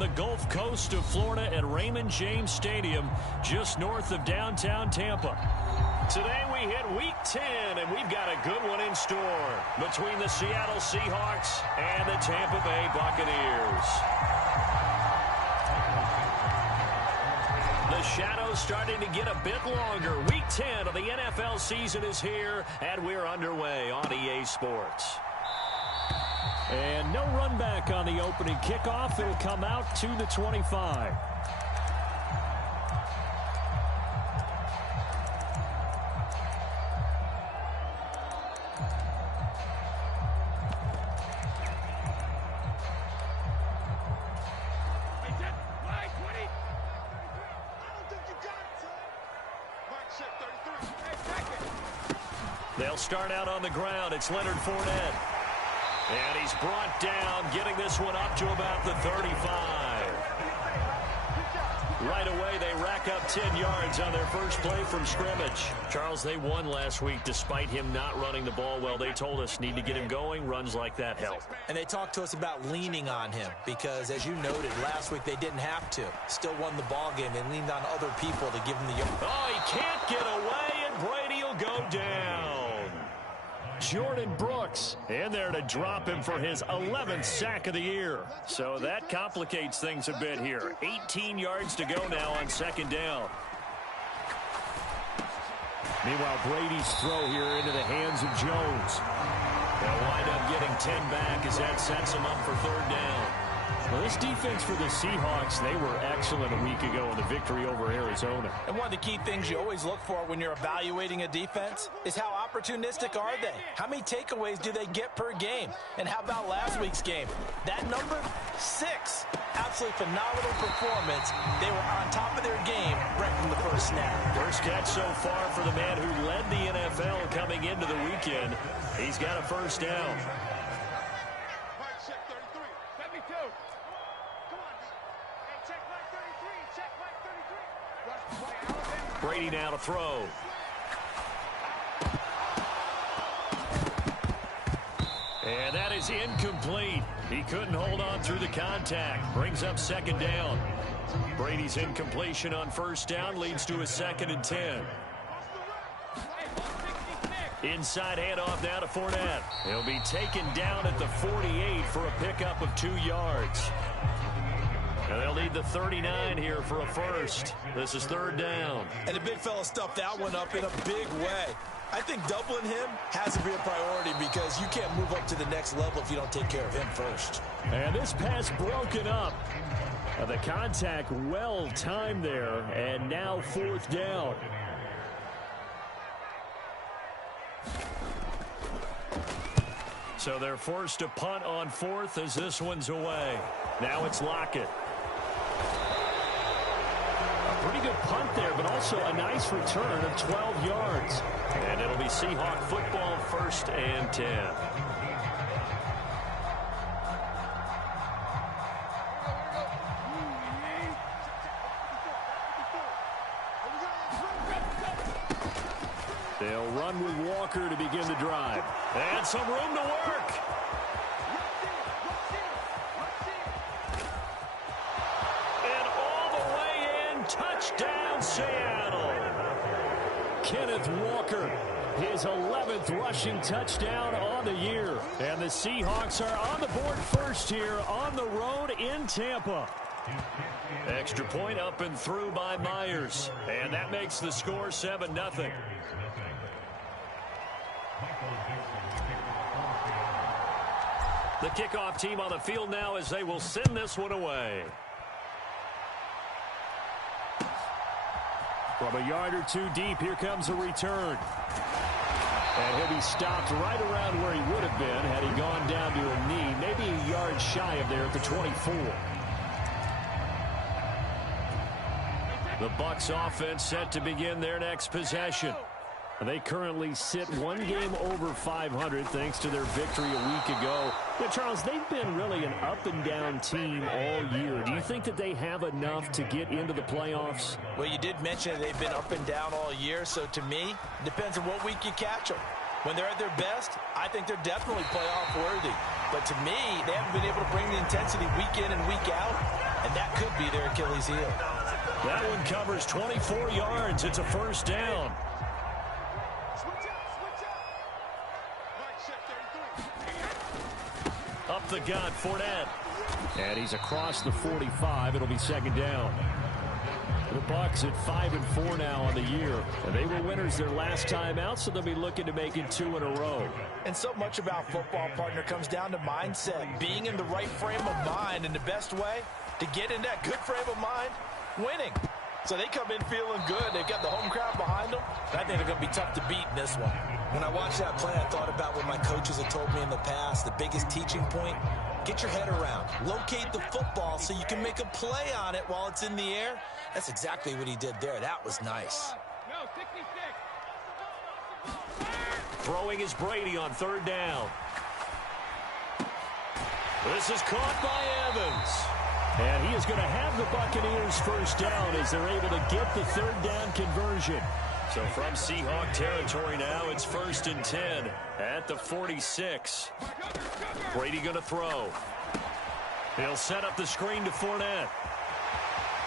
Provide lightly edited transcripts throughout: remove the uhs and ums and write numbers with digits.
the Gulf Coast of Florida at Raymond James Stadium, just north of downtown Tampa. Today we hit Week 10, and we've got a good one in store between the Seattle Seahawks and the Tampa Bay Buccaneers. The shadow's starting to get a bit longer. Week 10 of the NFL season is here, and we're underway on EA Sports. And no run back on the opening kickoff. It'll come out to the 25. They'll start out on the ground. It's Leonard Fournette. And he's brought down, getting this one up to about the 35. Right away, they rack up 10 yards on their first play from scrimmage. Charles, they won last week despite him not running the ball well. They told us need to get him going. Runs like that help. And they talked to us about leaning on him because, as you noted, last week they didn't have to. Still won the ball game. They leaned on other people to give him the yard. Oh, he can't get away, and Brady will go down. Jordan Brooks in there to drop him for his 11th sack of the year. So that complicates things a bit here. 18 yards to go now on second down. Meanwhile, Brady's throw here into the hands of Jones. They'll wind up getting 10 back as that sets him up for third down. Well, this defense for the Seahawks, they were excellent a week ago in the victory over Arizona. And one of the key things you always look for when you're evaluating a defense is how opportunistic are they? How many takeaways do they get per game? And how about last week's game? That number, 6. Absolutely phenomenal performance. They were on top of their game right from the first snap. First catch so far for the man who led the NFL coming into the weekend. He's got a first down. Brady now to throw. And that is incomplete. He couldn't hold on through the contact. Brings up second down. Brady's incompletion on first down leads to a 2nd and 10. Inside handoff now to Fournette. He'll be taken down at the 48 for a pickup of 2 yards. And they'll need the 39 here for a first. This is third down. And the big fella stuffed that one up in a big way. I think doubling him has to be a priority because you can't move up to the next level if you don't take care of him first. And this pass broken up. The contact well timed there, and now fourth down. So they're forced to punt on fourth as this one's away. Now it's Lockett. A pretty good punt there, but also a nice return of 12 yards. And it'll be Seahawk football, 1st and 10. They'll run with Walker to begin the drive. And some room to work. And all the way in, touchdown Seattle. Kenneth Walker, his 11th rushing touchdown on the year. And the Seahawks are on the board first here on the road in Tampa. Extra point up and through by Myers. And that makes the score 7-0. The kickoff team on the field now as they will send this one away. From a yard or two deep, here comes a return. And he'll be stopped right around where he would have been had he gone down to a knee, maybe a yard shy of there at the 24. The Bucs offense set to begin their next possession. They currently sit one game over 500 thanks to their victory a week ago. Now, Charles, they've been really an up-and-down team all year. Do you think that they have enough to get into the playoffs? Well, you did mention they've been up and down all year, so to me, it depends on what week you catch them. When they're at their best, I think they're definitely playoff worthy. But to me, they haven't been able to bring the intensity week in and week out. and that could be their Achilles heel. That one covers 24 yards. It's a first down. Up the gut, Fournette. And he's across the 45. It'll be second down. The Bucs at 5-4 now on the year. And they were winners their last time out, so they'll be looking to make it 2 in a row. And so much about football, partner, comes down to mindset. Being in the right frame of mind, and the best way to get in that good frame of mind, winning. So they come in feeling good. They've got the home crowd behind them. I think they're going to be tough to beat in this one. When I watched that play, I thought about what my coaches have told me in the past. The biggest teaching point, get your head around. Locate the football so you can make a play on it while it's in the air. That's exactly what he did there. That was nice. Throwing is Brady on third down. This is caught by Evans. And he is going to have the Buccaneers first down as they're able to get the third down conversion. So from Seahawk territory now, it's 1st and 10 at the 46. Brady going to throw. He'll set up the screen to Fournette.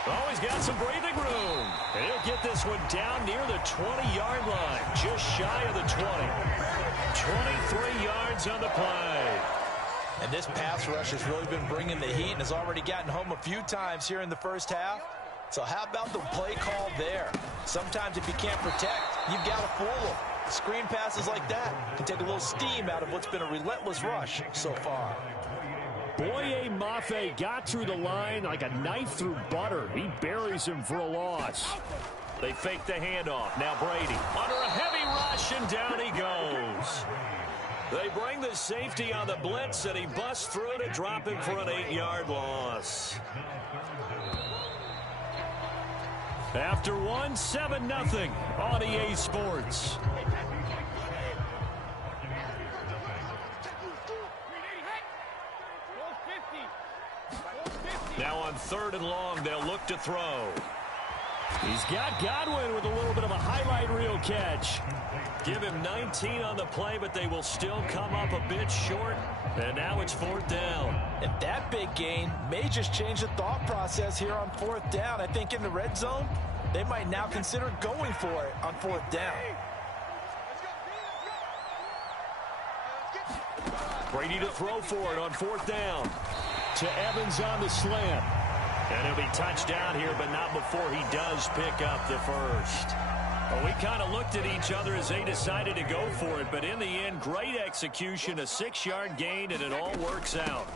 Oh, he's got some breathing room. And he'll get this one down near the 20-yard line, just shy of the 20. 23 yards on the play. And this pass rush has really been bringing the heat and has already gotten home a few times here in the first half. So how about the play call there? Sometimes if you can't protect, you've got to fool them. Screen passes like that can take a little steam out of what's been a relentless rush so far. Boye Mafe got through the line like a knife through butter. He buries him for a loss. They fake the handoff. Now Brady under a heavy rush, and down he goes. They bring the safety on the blitz, and he busts through to drop him for an 8-yard loss. After one, 7-0 on EA Sports. Now on 3rd and long, they'll look to throw. He's got Godwin with a little bit of a highlight reel catch. Give him 19 on the play, but they will still come up a bit short. And now it's 4th down. And that big gain may just change the thought process here on 4th down. I think in the red zone, they might now consider going for it on 4th down. Brady to throw for it on 4th down. To Evans on the slant. And he'll be touchdown here, but not before he does pick up the first. Well, we kind of looked at each other as they decided to go for it, but in the end, great execution, a 6-yard gain, and it all works out.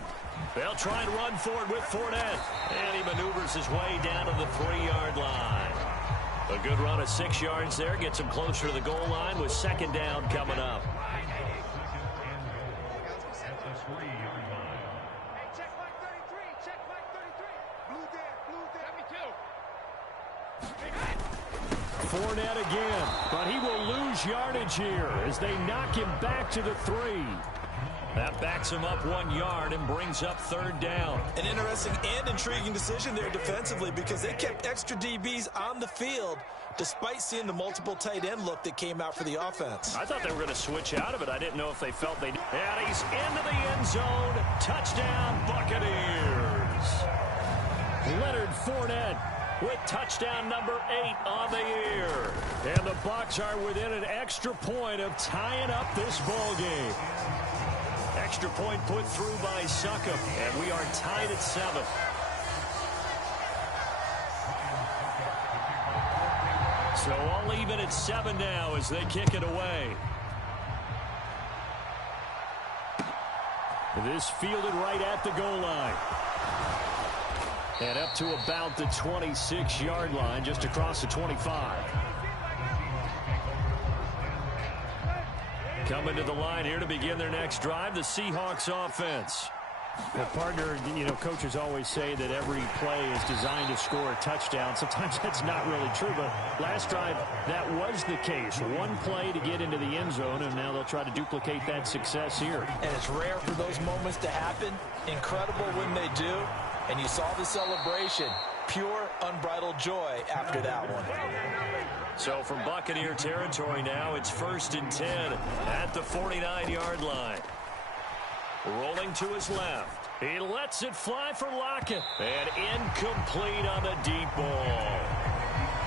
They'll try and run for it with Fournette, and he maneuvers his way down to the 3-yard line. A good run of 6 yards there gets him closer to the goal line with 2nd down coming up. Fournette again, but he will lose yardage here as they knock him back to the 3. That backs him up 1 yard and brings up 3rd down. An interesting and intriguing decision there defensively because they kept extra DBs on the field despite seeing the multiple tight end look that came out for the offense. I thought they were going to switch out of it. I didn't know if they felt they did. And he's into the end zone. Touchdown, Buccaneers. Leonard Fournette with touchdown number 8 on the year. And the Bucs are within an extra point of tying up this ball game. Extra point put through by Succop, and we are tied at 7. So all even at 7 now as they kick it away. This fielded right at the goal line. And up to about the 26-yard line, just across the 25. Coming to the line here to begin their next drive, the Seahawks offense. Well, partner, you know, coaches always say that every play is designed to score a touchdown. Sometimes that's not really true, but last drive, that was the case. One play to get into the end zone, and now they'll try to duplicate that success here. And it's rare for those moments to happen. Incredible when they do. And you saw the celebration. Pure, unbridled joy after that one. So from Buccaneer territory now, it's 1st and 10 at the 49-yard line. Rolling to his left. He lets it fly for Lockett. And incomplete on the deep ball.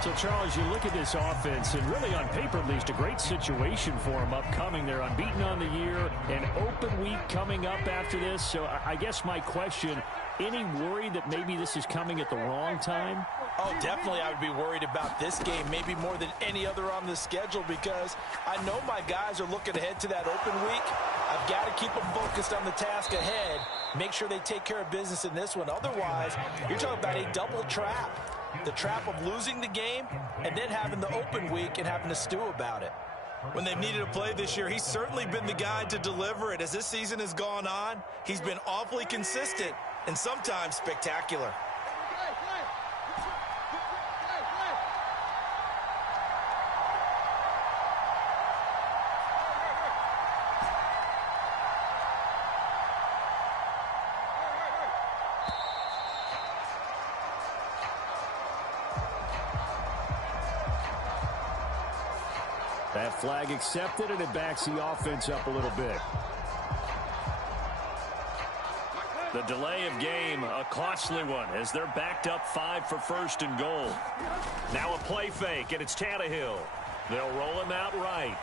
So, Charles, you look at this offense, and really on paper at least, a great situation for them upcoming. They're unbeaten on the year, an open week coming up after this. So I guess my question, any worry that maybe this is coming at the wrong time? Oh, definitely I would be worried about this game, maybe more than any other on the schedule, because I know my guys are looking ahead to that open week. I've got to keep them focused on the task ahead, make sure they take care of business in this one. Otherwise, you're talking about a double trap. The trap of losing the game and then having the open week and having to stew about it. When they've needed a play this year, he's certainly been the guy to deliver it. As this season has gone on, he's been awfully consistent and sometimes spectacular. That flag accepted, and it backs the offense up a little bit. The delay of game, a costly one, as they're backed up 5 for first and goal. Now a play fake, and it's Tannehill. They'll roll him out right.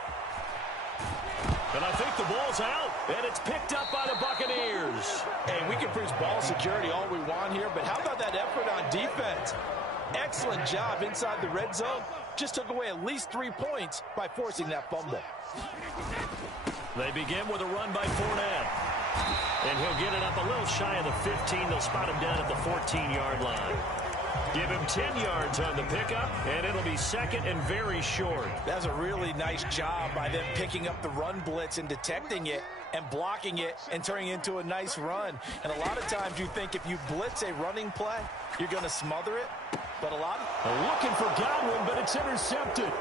And I think the ball's out, and it's picked up by the Buccaneers. Hey, we can preach ball security all we want here, but how about that effort on defense? Excellent job inside the red zone. Just took away at least 3 points by forcing that fumble. They begin with a run by Fournette. And he'll get it up a little shy of the 15. They'll spot him down at the 14-yard line. Give him 10 yards on the pickup, and it'll be second and very short. That's a really nice job by them picking up the run blitz and detecting it and blocking it and turning it into a nice run. And a lot of times you think if you blitz a running play, you're going to smother it. But looking for Godwin, but it's intercepted.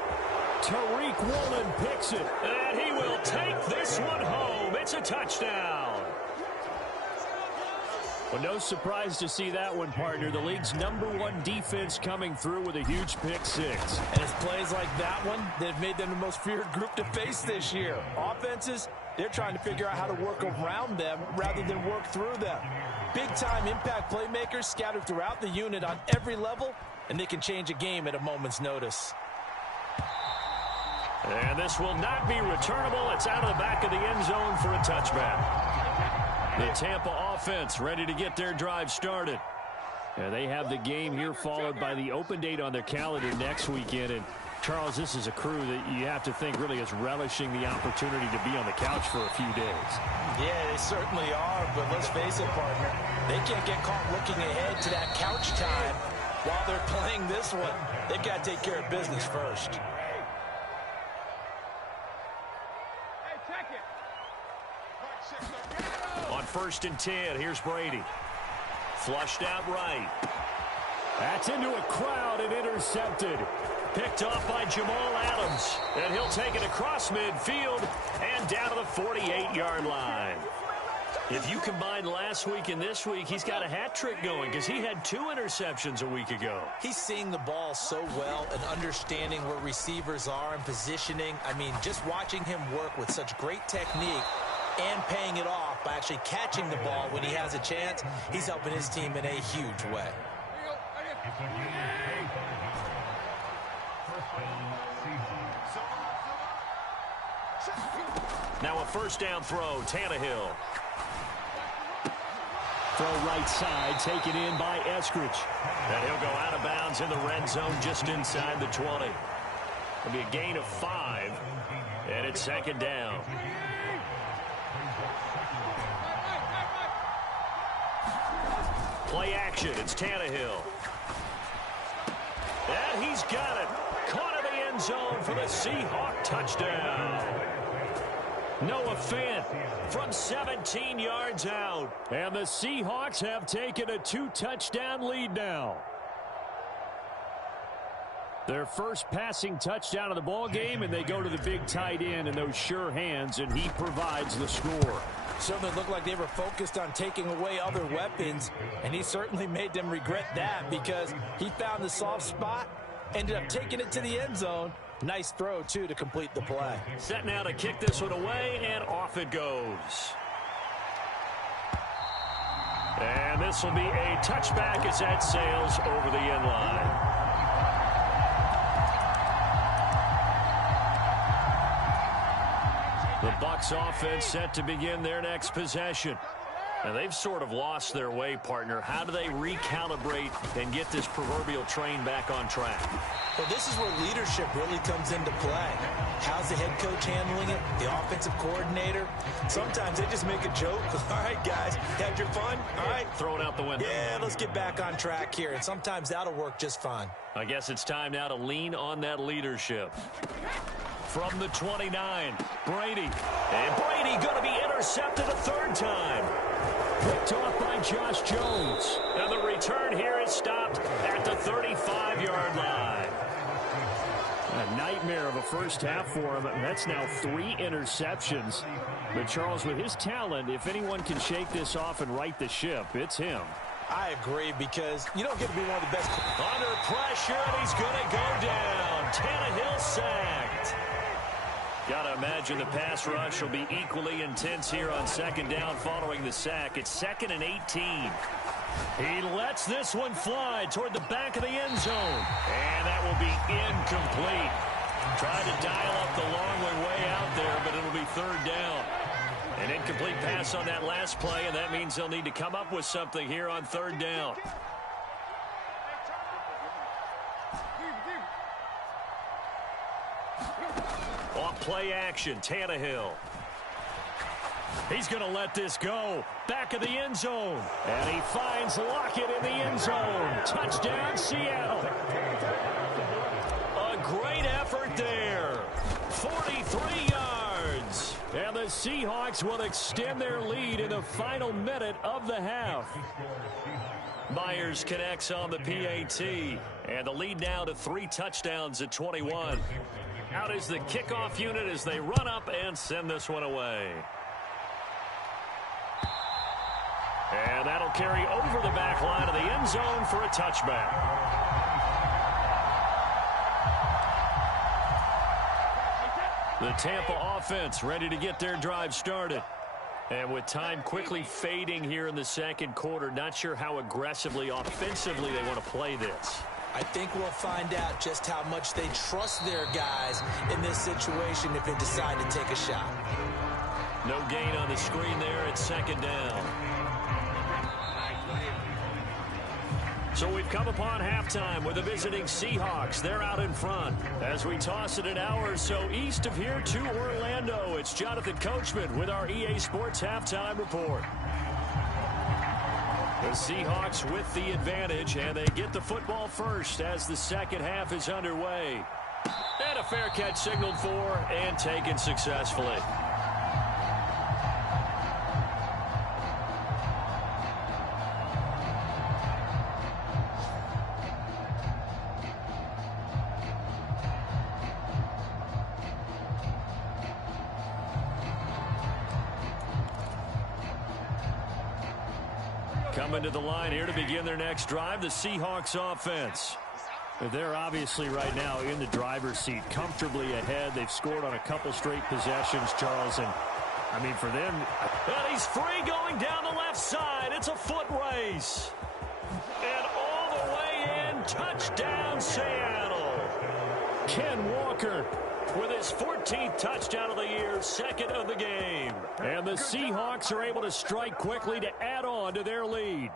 Tariq Woolen picks it, and he will take this one home. It's a touchdown. Well, no surprise to see that one, partner. The league's #1 defense coming through with a huge pick-6. And it's plays like that one that have made them the most feared group to face this year. Offenses, they're trying to figure out how to work around them rather than work through them. Big-time impact playmakers scattered throughout the unit on every level, and they can change a game at a moment's notice. And this will not be returnable. It's out of the back of the end zone for a touchback. The Tampa offense ready to get their drive started. Yeah, they have the game here followed by the open date on their calendar next weekend. And, Charles, this is a crew that you have to think really is relishing the opportunity to be on the couch for a few days. Yeah, they certainly are, but let's face it, partner. They can't get caught looking ahead to that couch time while they're playing this one. They've got to take care of business first. On 1st and 10, here's Brady. Flushed out right. That's into a crowd and intercepted. Picked off by Jamal Adams. And he'll take it across midfield and down to the 48-yard line. If you combine last week and this week, he's got a hat trick going because he had 2 interceptions a week ago. He's seeing the ball so well and understanding where receivers are and positioning. I mean, just watching him work with such great technique and paying it off by actually catching the ball when he has a chance, he's helping his team in a huge way. Now a first down throw, Tannehill. Throw right side, taken in by Eskridge. And he'll go out of bounds in the red zone just inside the 20. It'll be a gain of 5, and it's second down. Play action, it's Tannehill. And he's got it. Caught in the end zone for the Seahawks touchdown. Noah Fant from 17 yards out. And the Seahawks have taken a 2-touchdown lead now. Their first passing touchdown of the ball game, and they go to the big tight end in those sure hands, and he provides the score. Certainly looked like they were focused on taking away other weapons, and he certainly made them regret that because he found the soft spot, ended up taking it to the end zone. Nice throw, too, to complete the play. Set now to kick this one away, and off it goes. this will be a touchback as that sails over the end line. The Bucs offense set to begin their next possession. And they've sort of lost their way, partner. How do they recalibrate and get this proverbial train back on track? Well, this is where leadership really comes into play. How's the head coach handling it? The offensive coordinator? Sometimes they just make a joke. All right, guys, had your fun? All right. Throw it out the window. Yeah, let's get back on track here. And sometimes that'll work just fine. I guess it's time now to lean on that leadership. From the 29, Brady. And Brady going to be intercepted a third time. Picked off by Josh Jones. And the return here is stopped at the 35-yard line. A nightmare of a first half for him. That's now 3 interceptions. But Charles, with his talent, if anyone can shake this off and right the ship, it's him. I agree, because you don't get to be one of the best. Under pressure, and he's going to go down. Tannehill sacked. Got to imagine the pass rush will be equally intense here on second down following the sack. It's 2nd and 18. He lets this one fly toward the back of the end zone. And that will be incomplete. Tried to dial up the long way out there, but it'll be third down. An incomplete pass on that last play, and that means they'll need to come up with something here on third down. On play action, Tannehill. He's going to let this go. Back of the end zone. And he finds Lockett in the end zone. Touchdown, Seattle. A great effort there. 43 yards. And the Seahawks will extend their lead in the final minute of the half. Myers connects on the PAT. And the lead now to 3 touchdowns at 21. Out is the kickoff unit as they run up and send this one away. And that'll carry over the back line of the end zone for a touchback. The Tampa offense ready to get their drive started. And with time quickly fading here in the second quarter, not sure how aggressively, offensively they want to play this. I think we'll find out just how much they trust their guys in this situation if they decide to take a shot. No gain on the screen there at second down. So we've come upon halftime with the visiting Seahawks. They're out in front. As we toss it an hour or so east of here to Orlando, it's Jonathan Coachman with our EA Sports Halftime Report. The Seahawks with the advantage, and they get the football first as the second half is underway. And a fair catch signaled for and taken successfully. Coming to the line here to begin their next drive, the Seahawks offense. They're obviously right now in the driver's seat, comfortably ahead. They've scored on a couple straight possessions, Charles. And, I mean, for them... And he's free going down the left side. It's a foot race. And all the way in, touchdown, Seattle. Ken Walker with his 14th touchdown of the year, second of the game. And the Seahawks are able to strike quickly to add on to their lead.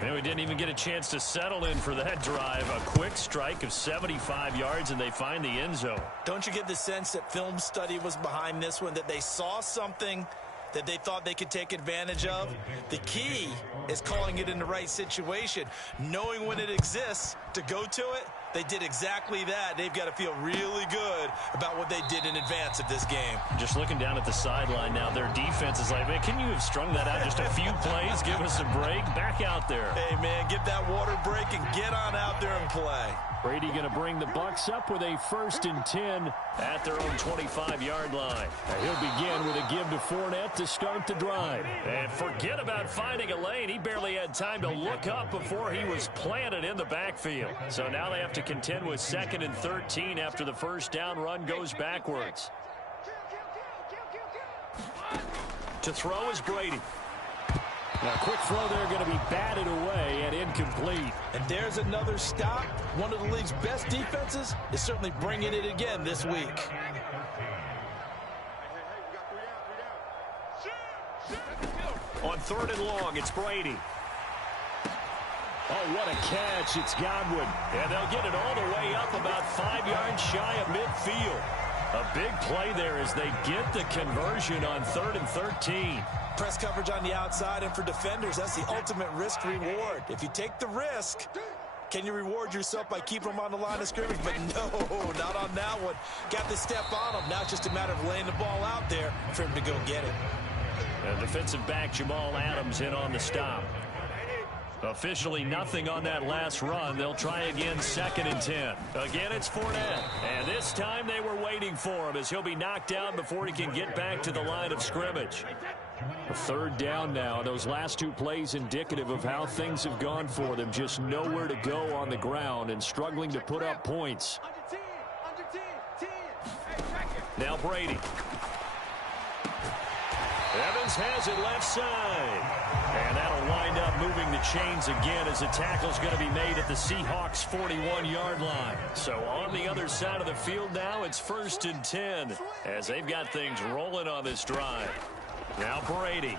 And we didn't even get a chance to settle in for that drive. A quick strike of 75 yards, and they find the end zone. Don't you get the sense that film study was behind this one, that they saw something that they thought they could take advantage of? The key is calling it in the right situation, knowing when it exists to go to it. They did exactly that. They've got to feel really good about what they did in advance of this game. Just looking down at the sideline now, their defense is like, man, can you have strung that out just a few plays? Give us a break. Back out there. Hey, man, get that water break and get on out there and play. Brady going to bring the Bucs up with a 1st and 10 at their own 25-yard line. He'll begin with a give to Fournette to start the drive. And forget about finding a lane. He barely had time to look up before he was planted in the backfield. So now they have to contend with 2nd and 13 after the first down run goes backwards. To throw is Brady. A quick throw there going to be batted away and incomplete. And there's another stop. One of the league's best defenses is certainly bringing it again this week. On 3rd and long, it's Brady. Oh, what a catch. It's Godwin. And they'll get it all the way up about 5 yards shy of midfield. A big play there as they get the conversion on 3rd and 13. Press coverage on the outside, and for defenders, that's the ultimate risk-reward. If you take the risk, can you reward yourself by keeping them on the line of scrimmage? But no, not on that one. Got the step on him. Now it's just a matter of laying the ball out there for him to go get it. And defensive back Jamal Adams in on the stop. Officially nothing on that last run. They'll try again 2nd and 10. Again, it's Fournette. And this time they were waiting for him as he'll be knocked down before he can get back to the line of scrimmage. A 3rd down now. Those last 2 plays indicative of how things have gone for them. Just nowhere to go on the ground and struggling to put up points. Now Brady. Evans has it left side. And that'll wind up moving the chains again as the tackle's going to be made at the Seahawks 41-yard line. So on the other side of the field now, it's 1st and 10 as they've got things rolling on this drive. Now Brady.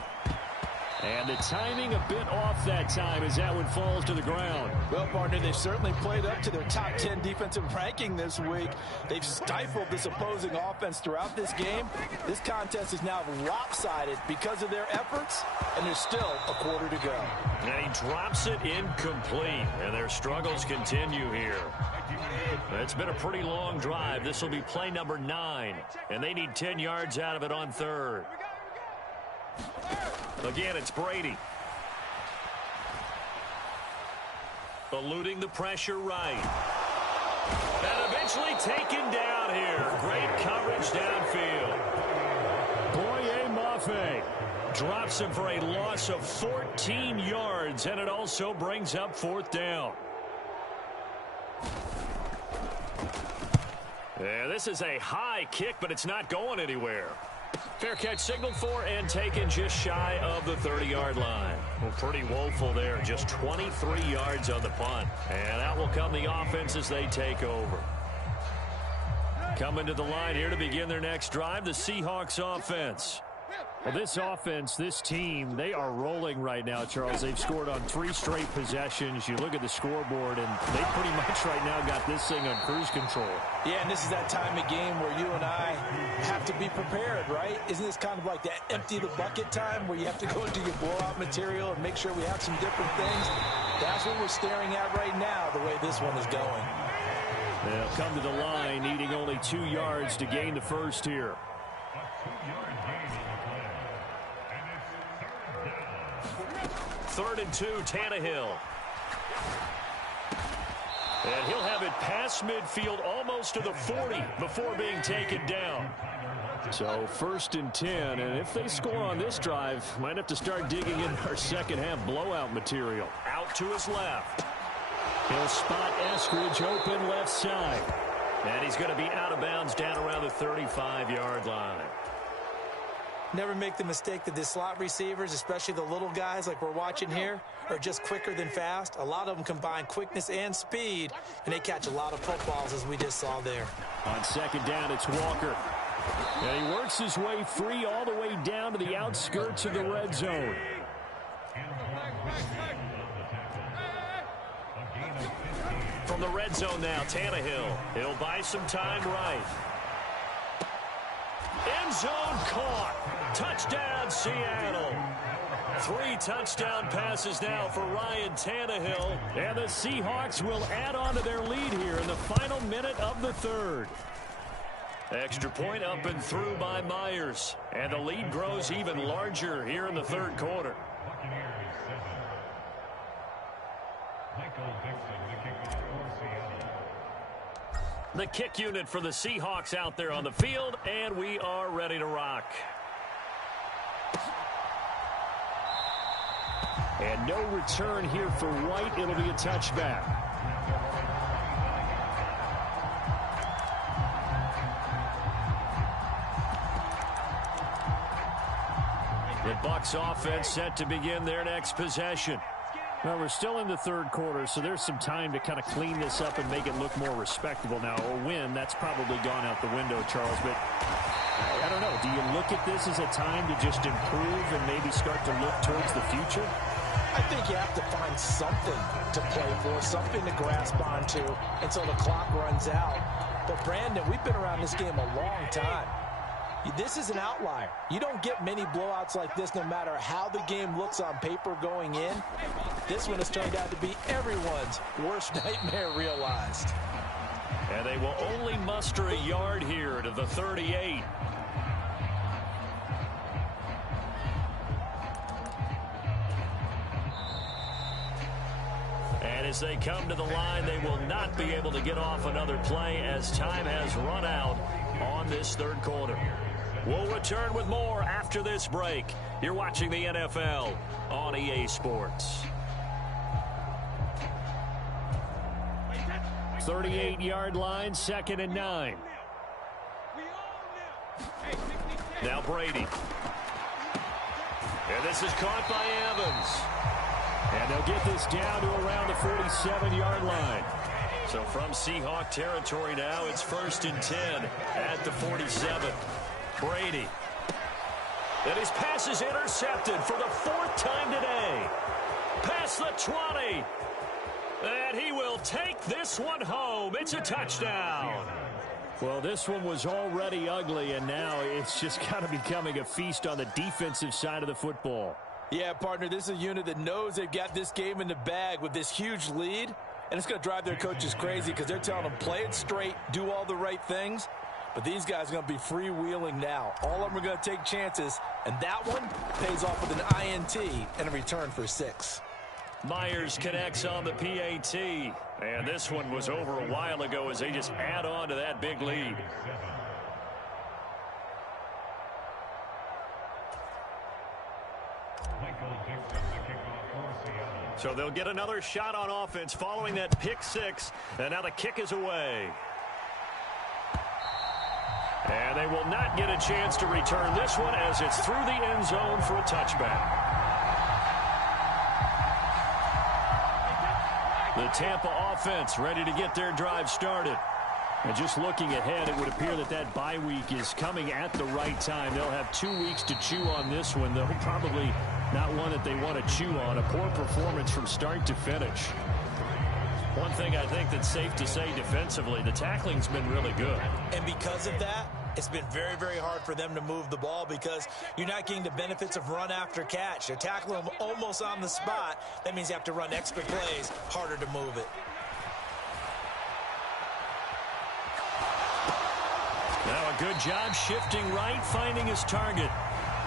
And the timing a bit off that time as that one falls to the ground. Well, partner, they've certainly played up to their top 10 defensive ranking this week. They've stifled this opposing offense throughout this game. This contest is now lopsided because of their efforts, and there's still a quarter to go. And he drops it incomplete, and their struggles continue here. It's been a pretty long drive. This will be play number 9, and they need 10 yards out of it on 3rd. Again, it's Brady. Eluding the pressure right. And eventually taken down here. Great coverage downfield. Boye Mafe Drops him for a loss of 14 yards, and it also brings up 4th down. Yeah, this is a high kick, but it's not going anywhere. Fair catch signaled for and taken just shy of the 30-yard line. Well, pretty woeful there. Just 23 yards on the punt. And out will come the offense as they take over. Coming to the line here to begin their next drive, the Seahawks offense. Well, this offense, this team, they are rolling right now, Charles. They've scored on 3 straight possessions. You look at the scoreboard, and they pretty much right now got this thing on cruise control. Yeah, and this is that time of game where you and I have to be prepared, right? Isn't this kind of like that empty the bucket time where you have to go into your blowout material and make sure we have some different things? That's what we're staring at right now, the way this one is going. They'll come to the line, needing only 2 yards to gain the first here. Third and 2, Tannehill. And he'll have it past midfield almost to the 40 before being taken down. So 1st and 10, and if they score on this drive, might have to start digging in our second half blowout material. Out to his left. He'll spot Eskridge open left side. And he's going to be out of bounds down around the 35-yard line. Never make the mistake that the slot receivers, especially the little guys like we're watching here, are just quicker than fast. A lot of them combine quickness and speed, and they catch a lot of footballs, as we just saw there. On 2nd down, it's Walker. And he works his way free all the way down to the outskirts of the red zone. From the red zone now, Tannehill. He'll buy some time right. End zone caught. Touchdown, Seattle. 3 touchdown passes now for Ryan Tannehill. And the Seahawks will add on to their lead here in the final minute of the 3rd. Extra point up and through by Myers. And the lead grows even larger here in the 3rd quarter. The kick unit for the Seahawks out there on the field, and we are ready to rock. And no return here for White. It'll be a touchback. The Bucs offense set to begin their next possession. Well, we're still in the third quarter, so there's some time to kind of clean this up and make it look more respectable now. A win, that's probably gone out the window, Charles. But I don't know. Do you look at this as a time to just improve and maybe start to look towards the future? I think you have to find something to play for, something to grasp onto until the clock runs out. But, Brandon, we've been around this game a long time. This is an outlier. You don't get many blowouts like this no matter how the game looks on paper going in. This one has turned out to be everyone's worst nightmare realized. And they will only muster a yard here to the 38. And as they come to the line, they will not be able to get off another play as time has run out on this third quarter. We'll return with more after this break. You're watching the NFL on EA Sports. 38-yard line, 2nd and 9. Now Brady. And this is caught by Evans. And they'll get this down to around the 47-yard line. So from Seahawk territory now, it's 1st and 10 at the 47. Brady. And his pass is intercepted for the 4th time today. Past the 20. And he will take this one home. It's a touchdown. Well, this one was already ugly, and now it's just kind of becoming a feast on the defensive side of the football. Yeah, partner, this is a unit that knows they've got this game in the bag with this huge lead. And it's going to drive their coaches crazy because they're telling them play it straight, do all the right things. But these guys are going to be freewheeling now. All of them are going to take chances, and that one pays off with an INT and a return for 6. Myers connects on the PAT. And this one was over a while ago as they just add on to that big lead. So they'll get another shot on offense following that pick 6. And now the kick is away. And they will not get a chance to return this one as it's through the end zone for a touchback. The Tampa offense ready to get their drive started. And just looking ahead, it would appear that that bye week is coming at the right time. They'll have 2 weeks to chew on this one, though probably not one that they want to chew on. A poor performance from start to finish. One thing I think that's safe to say defensively, the tackling's been really good. And because of that, it's been very, very hard for them to move the ball because you're not getting the benefits of run after catch. They're tackling them almost on the spot. That means you have to run extra plays, harder to move it. Now a good job shifting right, finding his target.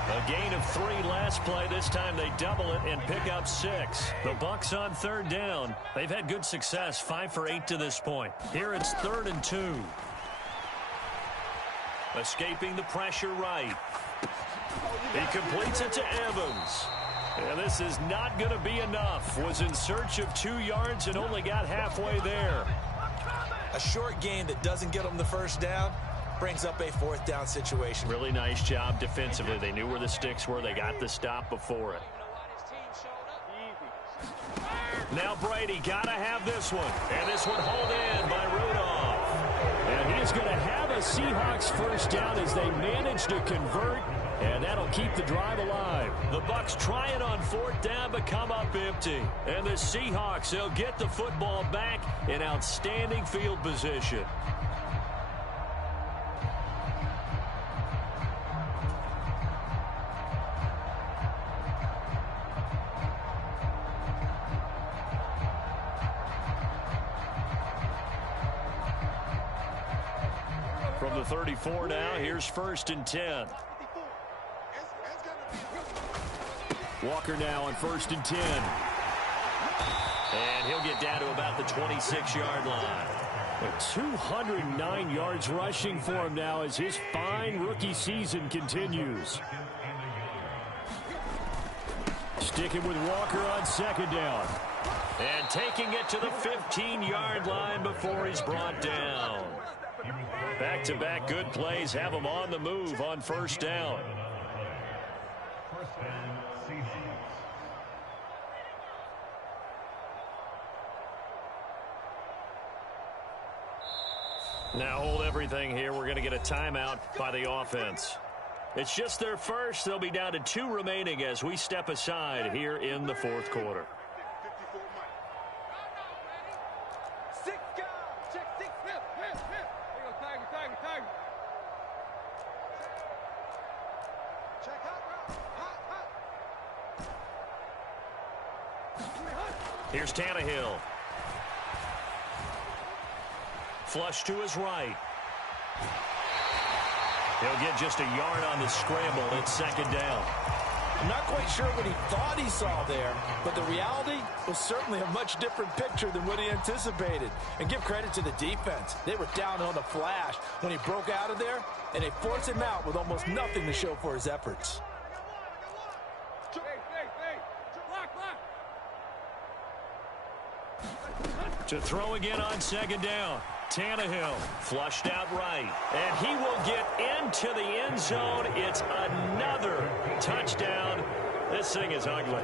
A gain of 3 last play. This time they double it and pick up 6. The Bucs on 3rd down. They've had good success, 5 for 8 to this point. Here it's 3rd and 2. Escaping the pressure right. He completes it to Evans. And this is not going to be enough. Was in search of 2 yards and only got halfway there. A short gain that doesn't get them the 1st down brings up a 4th down situation. Really nice job defensively. They knew where the sticks were. They got the stop before it. Now Brady got to have this one. And this one hauled in by Rudolph. And he's going to have a Seahawks 1st down as they manage to convert. And that'll keep the drive alive. The Bucs try it on 4th down, but come up empty. And the Seahawks, they'll get the football back in outstanding field position. From the 34 now, here's 1st and 10. Walker now on 1st and 10. And he'll get down to about the 26-yard line. 209 yards rushing for him now as his fine rookie season continues. Sticking with Walker on 2nd down. And taking it to the 15-yard line before he's brought down. Back-to-back good plays have him on the move on 1st down. Now hold everything here. We're going to get a timeout by the offense. It's just their first. They'll be down to 2 remaining as we step aside here in the fourth quarter. Here's Tannehill. Flush to his right. He'll get just a yard on the scramble. It's second down. I'm not quite sure what he thought he saw there, but the reality was certainly a much different picture than what he anticipated. And give credit to the defense. They were down on a flash when he broke out of there, and they forced him out with almost nothing to show for his efforts. To throw again on second down. Tannehill flushed out right. And he will get into the end zone. It's another touchdown. This thing is ugly.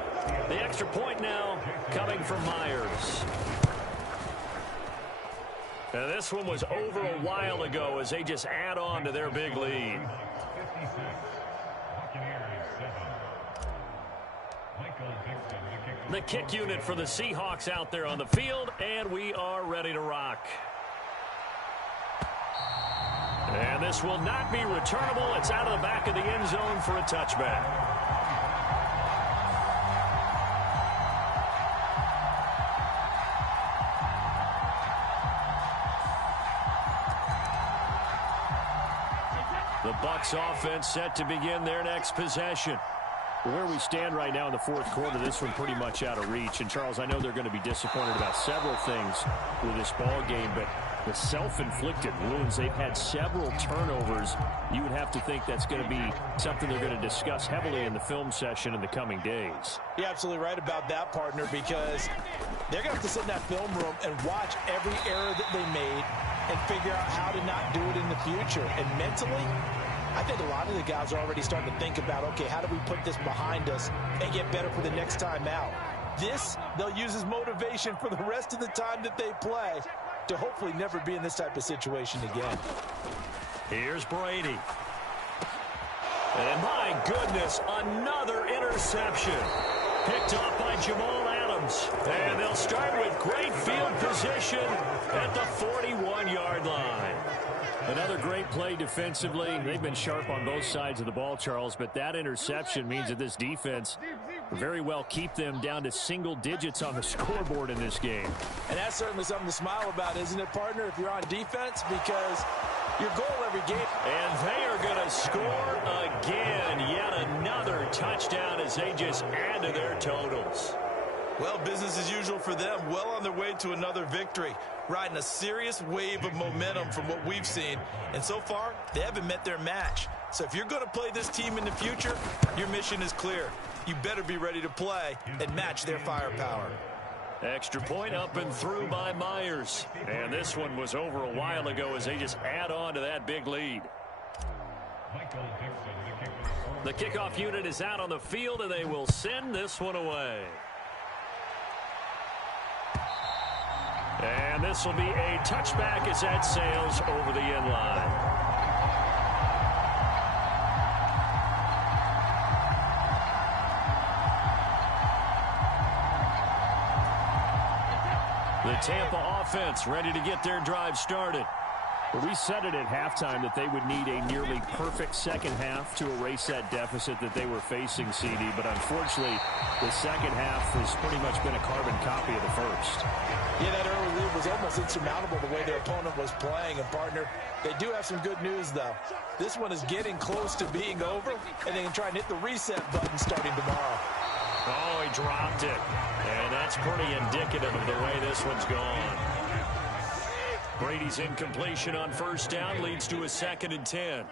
The extra point now coming from Myers. And this one was over a while ago as they just add on to their big lead. The kick unit for the Seahawks out there on the field, and we are ready to rock. And this will not be returnable. It's out of the back of the end zone for a touchback. The Bucs offense set to begin their next possession. Where we stand right now in the fourth quarter, this one pretty much out of reach. And, Charles, I know they're going to be disappointed about several things with this ball game, but the self-inflicted wounds, they've had several turnovers. You would have to think that's going to be something they're going to discuss heavily in the film session in the coming days. You're absolutely right about that, partner, because they're going to have to sit in that film room and watch every error that they made and figure out how to not do it in the future. And mentally, I think a lot of the guys are already starting to think about, okay, how do we put this behind us and get better for the next time out? This, they'll use as motivation for the rest of the time that they play to hopefully never be in this type of situation again. Here's Brady. And my goodness, another interception. Picked off by Jamal Adams. And they'll start with great field position at the 41-yard line. Another great play defensively. They've been sharp on both sides of the ball, Charles, but that interception means that this defense very well keep them down to single digits on the scoreboard in this game. And that's certainly something to smile about, isn't it, partner, if you're on defense, because your goal every game. And they are going to score again. Yet another touchdown as they just add to their totals. Well, business as usual for them. Well on their way to another victory. Riding a serious wave of momentum from what we've seen. And so far, they haven't met their match. So if you're going to play this team in the future, your mission is clear. You better be ready to play and match their firepower. Extra point up and through by Myers. And this one was over a while ago as they just add on to that big lead. The kickoff unit is out on the field, and they will send this one away. And this will be a touchback as that sails over the end line. The Tampa offense ready to get their drive started. We said it at halftime that they would need a nearly perfect second half to erase that deficit that they were facing, CD. But unfortunately, the second half has pretty much been a carbon copy of the first. Yeah, that early lead was almost insurmountable the way their opponent was playing. And, partner, they do have some good news, though. This one is getting close to being over, and they can try and hit the reset button starting tomorrow. Oh, he dropped it. And that's pretty indicative of the way this one's gone. Brady's incompletion on first down leads to a 2nd and 10.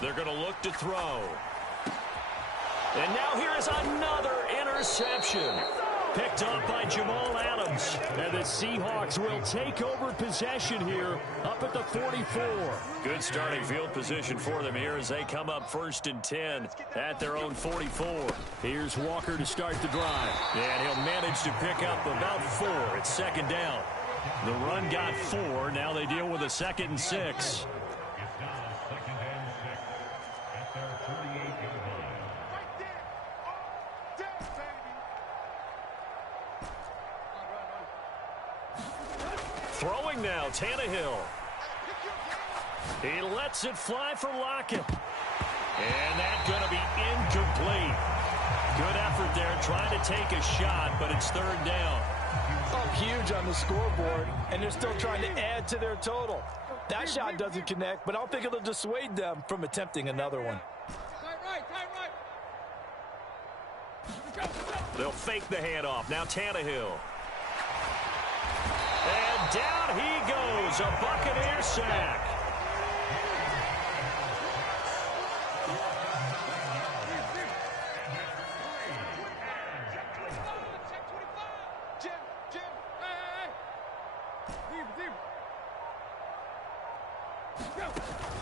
They're going to look to throw. And now here is another interception. Picked up by Jamal Adams. And the Seahawks will take over possession here up at the 44. Good starting field position for them here as they come up 1st and 10 at their own 44. Here's Walker to start the drive. And he'll manage to pick up about 4. It's 2nd down. The run got 4. Now they deal with a 2nd and 6. Throwing now, Tannehill. He lets it fly for Lockett. And that's going to be incomplete. Good effort there, trying to take a shot, but it's 3rd down. Oh, huge on the scoreboard, and they're still trying to add to their total. That shot doesn't connect, but I don't think it'll dissuade them from attempting another one. They'll fake the handoff. Now Tannehill. And down he goes. A Buccaneer sack.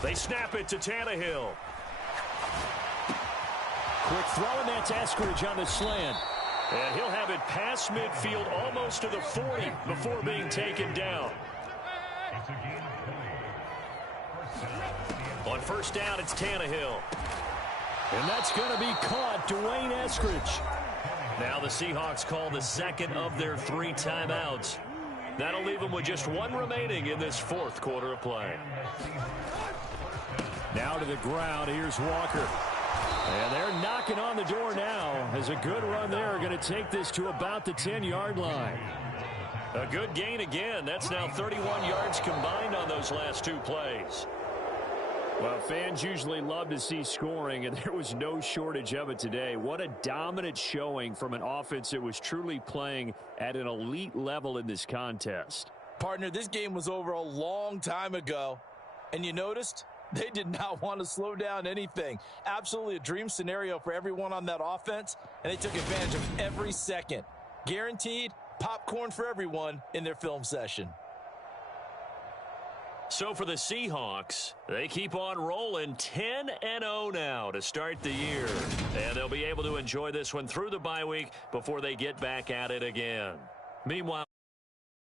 They snap it to Tannehill. Quick throw, and that's Eskridge on the slant. And he'll have it past midfield almost to the 40 before being taken down. On 1st down, it's Tannehill. And that's going to be caught. Dwayne Eskridge. Now the Seahawks call the 2nd of their 3 timeouts. That'll leave them with just 1 remaining in this 4th quarter of play. Now to the ground. Here's Walker. And they're knocking on the door now. As a good run there, going to take this to about the 10-yard line. A good gain again. That's now 31 yards combined on those last 2 plays. Well, fans usually love to see scoring, and there was no shortage of it today. What a dominant showing from an offense that was truly playing at an elite level in this contest. Partner, this game was over a long time ago, and you noticed they did not want to slow down anything. Absolutely a dream scenario for everyone on that offense, and they took advantage of every second. Guaranteed popcorn for everyone in their film session. So for the Seahawks, they keep on rolling 10-0 now to start the year. And they'll be able to enjoy this one through the bye week before they get back at it again. Meanwhile,